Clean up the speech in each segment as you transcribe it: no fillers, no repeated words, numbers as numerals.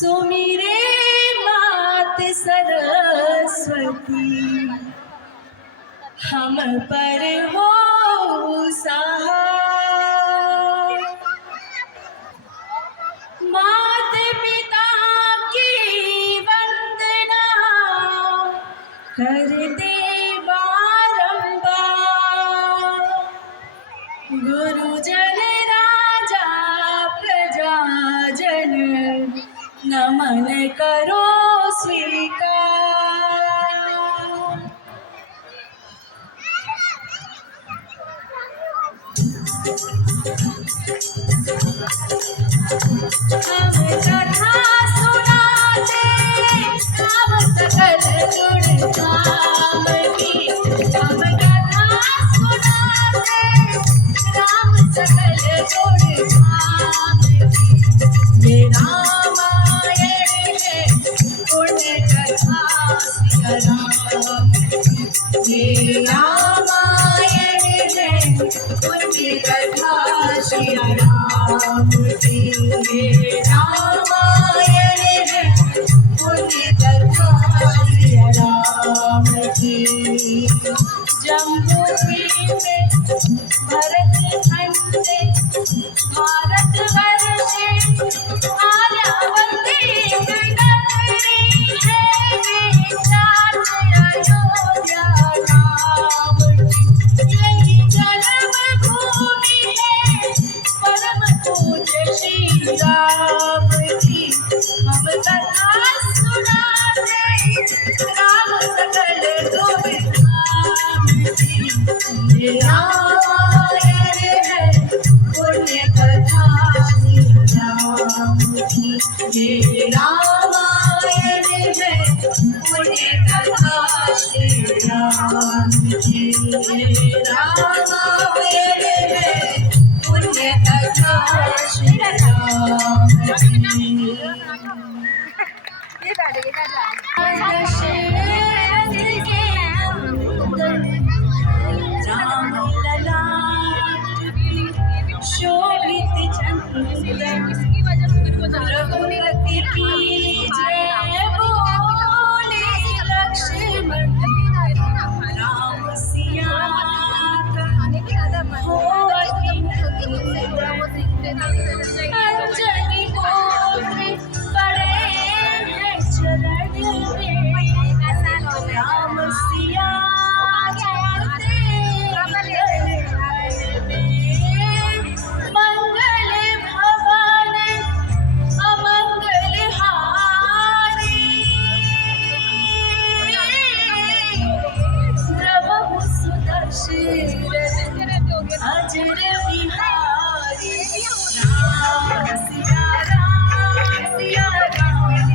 Sumire मात सरस्वती, हम पर हो सहाय। मात पिता की वंदना करते बारंबार, गुरुजन राजा प्रजाजन नमन करो स्वीकार। हम कथा सुनाते राम सकल गुण धाम की, हम कथा सुनाते राम सकल गुण धाम की। ये रामायण है पुण्य कथा सिया राम की, ये रामायण है पुण्य कथा सिया राम की, ये रामायण है पुण्य कथा सिया राम की। जम्बूद्वीप में भरत खंडे भारत वर्षे आर्यावर्ते नगरी है विख्यात अयोध्या नाम की। यही जन्मभूमि है परम पूज्य श्री राम की। हम कथा सुनाते राम सकल गुण धाम की, ये रामायण है पुण्य कथा श्री राम की, ये रामायण है पुण्य कथा श्री राम की, ये रामायण है पुण्य कथा श्री राम की। राम ललाट शोभित चंदन, रघुपति की जय बोले लक्ष्मण, राम सिया का होवति नंदन। अंजनी पुत्र पड़े हैं चरण में, राम सिया मंगल भवन अमंगल हारी, प्रभु सुदर्शन अजर बिहारी। राम सिया राम,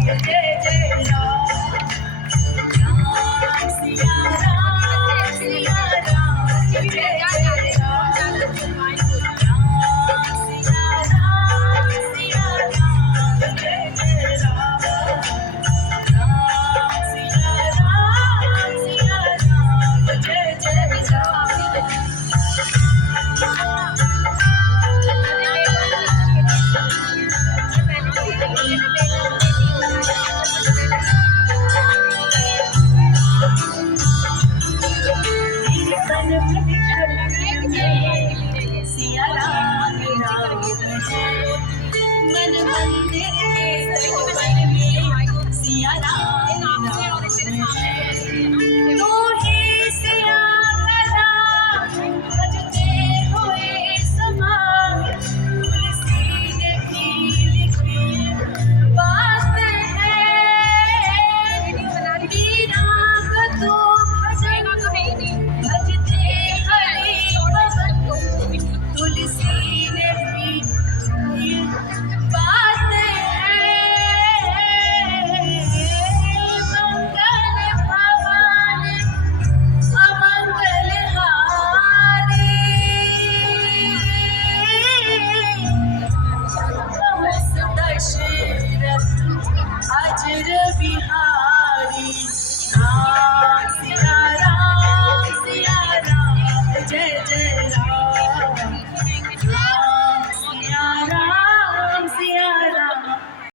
जय जय राम, राम सिया राम, जय जय राम, राम सिया राम, जय जय राम, राम सिया राम, जय जय राम। सिया राम नाम है, मन मंदिर के सरोवर में सिया राम नाम है।